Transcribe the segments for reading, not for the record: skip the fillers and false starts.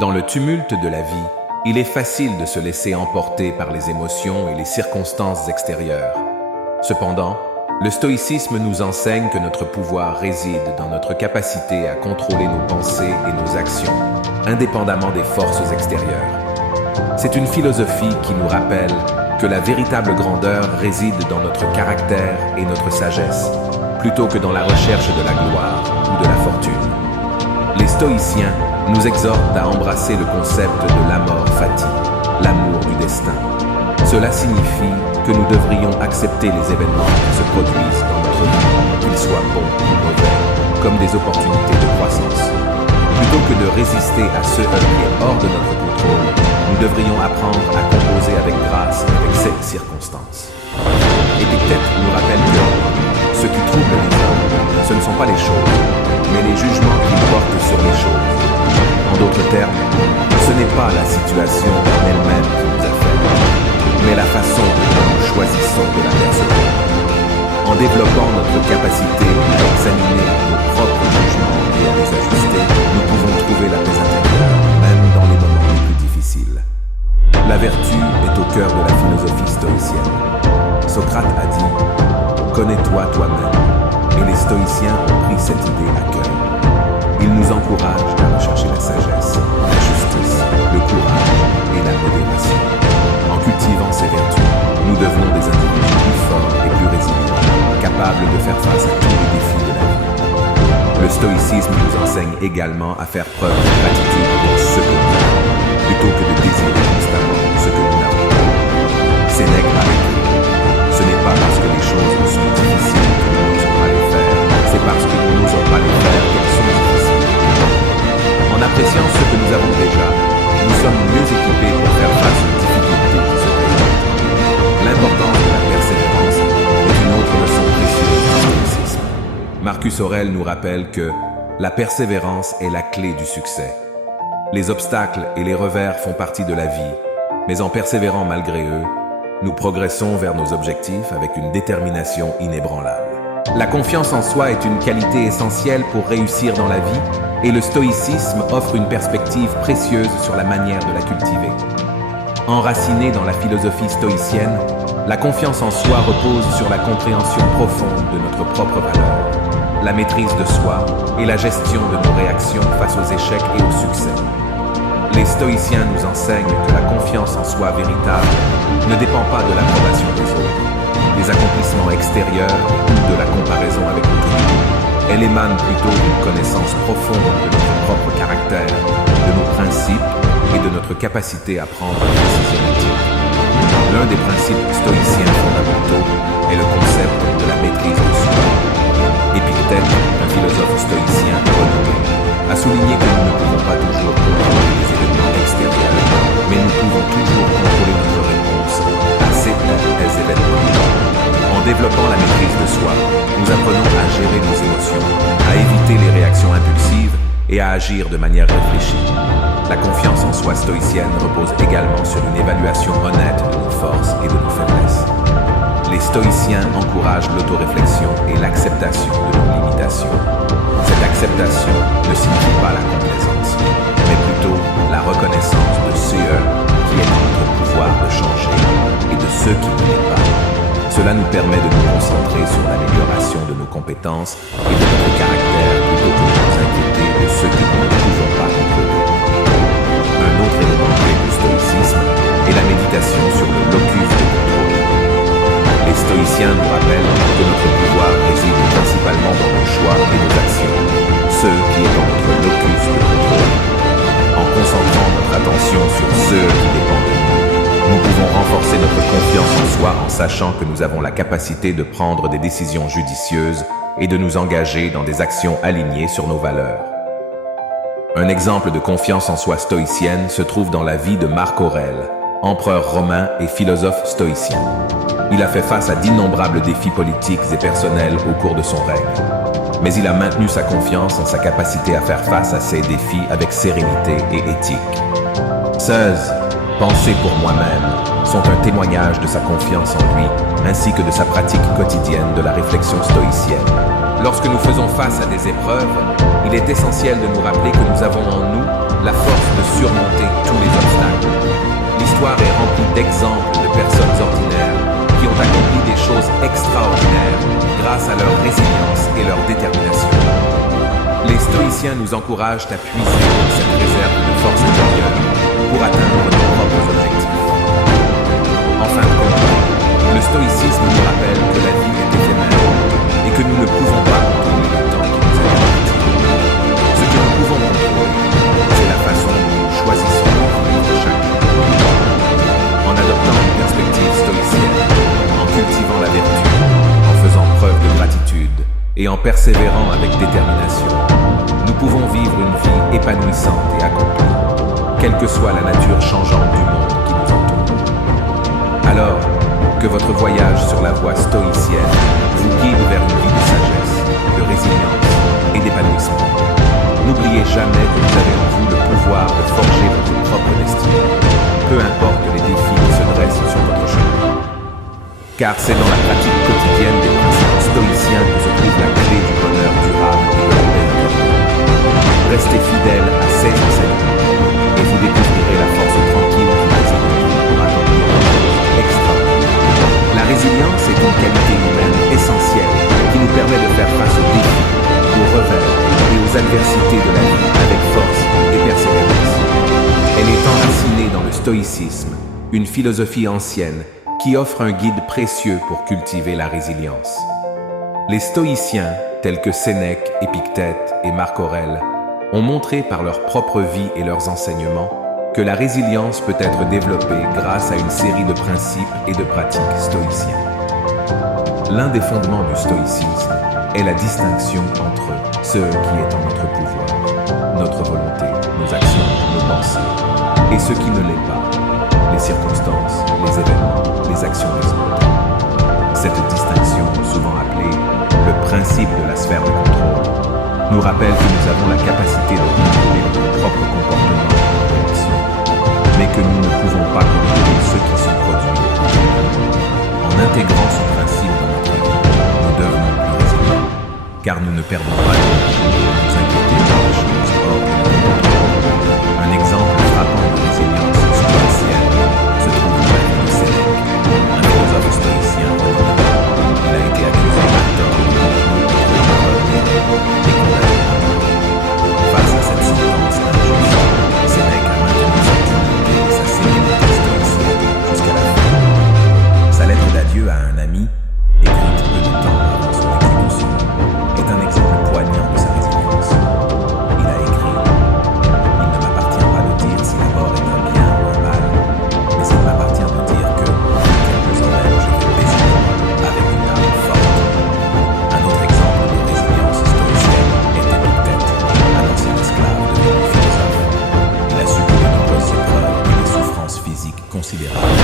Dans le tumulte de la vie, il est facile de se laisser emporter par les émotions et les circonstances extérieures. Cependant, le stoïcisme nous enseigne que notre pouvoir réside dans notre capacité à contrôler nos pensées et nos actions, indépendamment des forces extérieures. C'est une philosophie qui nous rappelle que la véritable grandeur réside dans notre caractère et notre sagesse, plutôt que dans la recherche de la gloire ou de la fortune. Les stoïciens nous exhortent à embrasser le concept de l'amor fati, l'amour du destin. Cela signifie que nous devrions accepter les événements qui se produisent dans notre vie, qu'ils soient bons ou mauvais, comme des opportunités de croissance. Plutôt que de résister à ce qui est hors de notre contrôle, nous devrions apprendre à composer avec grâce avec ces circonstances. Épictète nous rappelle que ce qui trouble les hommes, ce ne sont pas les choses, mais les jugements qu'ils portent sur les choses. En d'autres termes, ce n'est pas la situation en elle-même qui nous affecte, mais la façon dont nous choisissons de la percevoir. En développant notre capacité à examiner nos propres jugements et à les ajuster, nous pouvons trouver la paix intérieure, même dans les moments les plus difficiles. La vertu est au cœur de la philosophie stoïcienne. Socrate a dit « Connais-toi toi-même », et les stoïciens ont pris cette idée à cœur. Ils nous encouragent à rechercher la sagesse, la justice, le courage et la modération. En cultivant ces vertus, nous devenons des individus plus forts et plus résilients, capables de faire face à tous les défis de la vie. Le stoïcisme nous enseigne également à faire preuve de gratitude pour ce que nous avons, plutôt que de désirer constamment ce que nous n'avons pas. Sénèque a écrit « Ce n'est pas parce que les choses nous sont difficiles que nous n'osons pas les faire, c'est parce que nous n'osons pas les faire qu'elles sont difficiles. » En appréciant ce que nous avons déjà, nous sommes mieux équipés pour faire face aux difficultés qui se présentent. L'importance de la persévérance est une autre leçon précieuse du stoïcisme. Marcus Aurèle nous rappelle que la persévérance est la clé du succès. Les obstacles et les revers font partie de la vie, mais en persévérant malgré eux, nous progressons vers nos objectifs avec une détermination inébranlable. La confiance en soi est une qualité essentielle pour réussir dans la vie, et le stoïcisme offre une perspective précieuse sur la manière de la cultiver. Enracinée dans la philosophie stoïcienne, la confiance en soi repose sur la compréhension profonde de notre propre valeur, la maîtrise de soi et la gestion de nos réactions face aux échecs et aux succès. Les stoïciens nous enseignent que la confiance en soi véritable ne dépend pas de l'approbation des autres, des accomplissements extérieurs ou de la comparaison avec autrui. Elle émane plutôt d'une connaissance profonde de notre propre caractère, de nos principes et de notre capacité à prendre des décisions éthiques. L'un des principes stoïciens fondamentaux est le concept de la maîtrise de soi. Épictète, un philosophe stoïcien renommé, a souligné que nous ne pouvons pas toujours contrôler les événements extérieurs, mais nous pouvons toujours contrôler notre réponse à ces événements. En développant la maîtrise de soi, nous apprenons à gérer nos émotions, à éviter les réactions impulsives et à agir de manière réfléchie. La confiance en soi stoïcienne repose également sur une évaluation honnête de nos forces et de nos faiblesses. Les stoïciens encouragent l'autoréflexion et l'acceptation de nos limitations. Cette acceptation ne signifie pas la complaisance, mais plutôt la reconnaissance de ce qui est en notre pouvoir de changer et de ce qui ne l'est pas. Cela nous permet de nous concentrer sur l'amélioration de nos compétences et de notre caractère plutôt que de nous inquiéter de ce que nous ne pouvons pas contrôler. Un autre élément clé du stoïcisme est la méditation sur le locus de contrôle. Les stoïciens nous rappellent que notre pouvoir réside principalement dans nos choix et nos actions, ce qui est dans notre locus de contrôle. En concentrant notre attention sur ce qui dépend de nous pouvons renforcer notre confiance en soi en sachant que nous avons la capacité de prendre des décisions judicieuses et de nous engager dans des actions alignées sur nos valeurs. Un exemple de confiance en soi stoïcienne se trouve dans la vie de Marc Aurèle, empereur romain et philosophe stoïcien. Il a fait face à d'innombrables défis politiques et personnels au cours de son règne. Mais il a maintenu sa confiance en sa capacité à faire face à ces défis avec sérénité et éthique. 16. Penser pour moi-même sont un témoignage de sa confiance en lui, ainsi que de sa pratique quotidienne de la réflexion stoïcienne. Lorsque nous faisons face à des épreuves, il est essentiel de nous rappeler que nous avons en nous la force de surmonter tous les obstacles. L'histoire est remplie d'exemples de personnes ordinaires qui ont accompli des choses extraordinaires grâce à leur résilience et leur détermination. Les stoïciens nous encouragent à puiser dans cette réserve de force intérieure pour atteindre nos propres objectifs. En fin de compte, le stoïcisme nous rappelle que la vie est éphémère et que nous ne pouvons pas contrôler le temps qui nous est imparti. Ce que nous pouvons contrôler, c'est la façon dont nous choisissons de vivre chaque jour. En adoptant une perspective stoïcienne, en cultivant la vertu, en faisant preuve de gratitude et en persévérant avec détermination, nous pouvons vivre une vie épanouissante et accomplie, quelle que soit la nature changeante du monde qui nous entoure. Alors, que votre voyage sur la voie stoïcienne vous guide vers une vie de sagesse, de résilience et d'épanouissement. N'oubliez jamais que vous avez en vous le pouvoir de forger votre propre destinée, peu importe les défis qui se dressent sur votre chemin. Car c'est dans la pratique quotidienne des principes stoïciens que se trouve la clé du bonheur durable et de la paix intérieure. Restez fidèle à ces enseignements et vous découvrirez la force tranquille qui réside en vous pour accomplir des choses extraordinaires. La résilience est une qualité humaine essentielle qui nous permet de faire face aux défis, aux revers et aux adversités de la vie avec force et persévérance. Elle est enracinée dans le stoïcisme, une philosophie ancienne qui offre un guide précieux pour cultiver la résilience. Les stoïciens, tels que Sénèque, Épictète et Marc Aurèle, ont montré par leur propre vie et leurs enseignements que la résilience peut être développée grâce à une série de principes et de pratiques stoïciens. L'un des fondements du stoïcisme est la distinction entre ce qui est en notre pouvoir, notre volonté, nos actions, nos pensées, et ce qui ne l'est pas, les circonstances, les événements, les actions des autres. Cette distinction, souvent appelée le principe de la sphère de contrôle, nous rappelle que nous avons la capacité de contrôler notre propre comportement et réaction, mais que nous ne pouvons pas contrôler ce qui se produit. En intégrant ce principe dans notre vie, nous devenons plus résilients, car nous ne perdons pas de temps à nous inquiéter par les choses hors de notre contrôle. Un exemple frappant de résilience stoïcienne se trouve dans la vie de Sénèque, un philosophe stoïcien renommé. Il a été accusé à tort de complot contre l'empereur Néron et condamné à mort. Face à cette sentence injuste, Sénèque a maintenu sa dignité et sa sérénité stoïcienne jusqu'à la fin. Sa lettre d'adieu à un ami, écrite peu de temps avant son exécution, est un exemple poignant de sa résilience. Il a écrit « Il ne m'appartient pas de dire si la mort est un bien ou un mal, mais il m'appartient de dire que, quelques en elle, je vais baiser avec une âme forte. » Un autre exemple de résilience stoïcienne est Épictète, un ancien esclave devenu philosophe. Il a subi de nombreuses épreuves et des souffrances physiques considérables.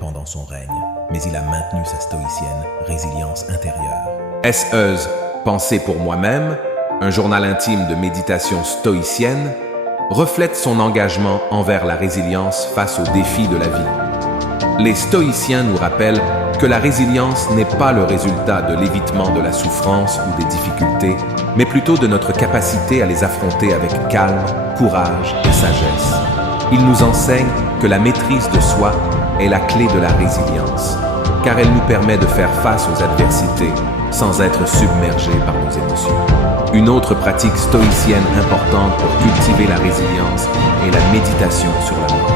Pendant son règne, mais il a maintenu sa stoïcienne résilience intérieure. S.E.'s Pensée pour moi-même, un journal intime de méditation stoïcienne, reflète son engagement envers la résilience face aux défis de la vie. Les stoïciens nous rappellent que la résilience n'est pas le résultat de l'évitement de la souffrance ou des difficultés, mais plutôt de notre capacité à les affronter avec calme, courage et sagesse. Ils nous enseignent que la maîtrise de soi est la clé de la résilience, car elle nous permet de faire face aux adversités sans être submergés par nos émotions. Une autre pratique stoïcienne importante pour cultiver la résilience est la méditation sur la mort.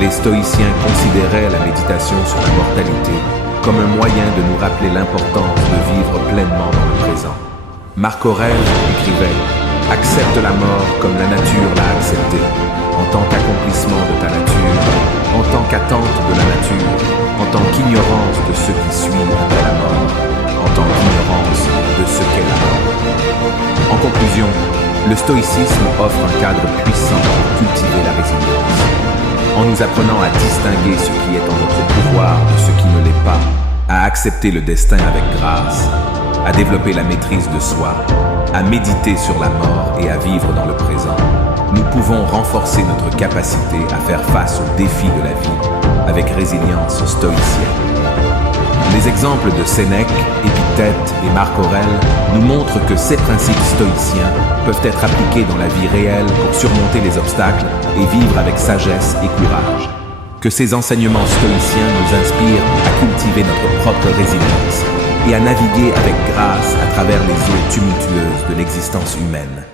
Les stoïciens considéraient la méditation sur la mortalité comme un moyen de nous rappeler l'importance de vivre pleinement dans le présent. Marc Aurèle écrivait « Accepte la mort comme la nature l'a acceptée, en tant qu'accomplissement de ta nature, en tant qu'attente de la nature, en tant qu'ignorance de ce qui suit après la mort, en tant qu'ignorance de ce qu'est la mort. » En conclusion, le stoïcisme offre un cadre puissant pour cultiver la résilience. en nous apprenant à distinguer ce qui est en notre pouvoir de ce qui ne l'est pas, à accepter le destin avec grâce, à développer la maîtrise de soi, à méditer sur la mort et à vivre dans le présent, nous pouvons renforcer notre capacité à faire face aux défis de la vie avec résilience stoïcienne. Les exemples de Sénèque, Épictète et Marc Aurèle nous montrent que ces principes stoïciens peuvent être appliqués dans la vie réelle pour surmonter les obstacles et vivre avec sagesse et courage. Que ces enseignements stoïciens nous inspirent à cultiver notre propre résilience et à naviguer avec grâce à travers les eaux tumultueuses de l'existence humaine.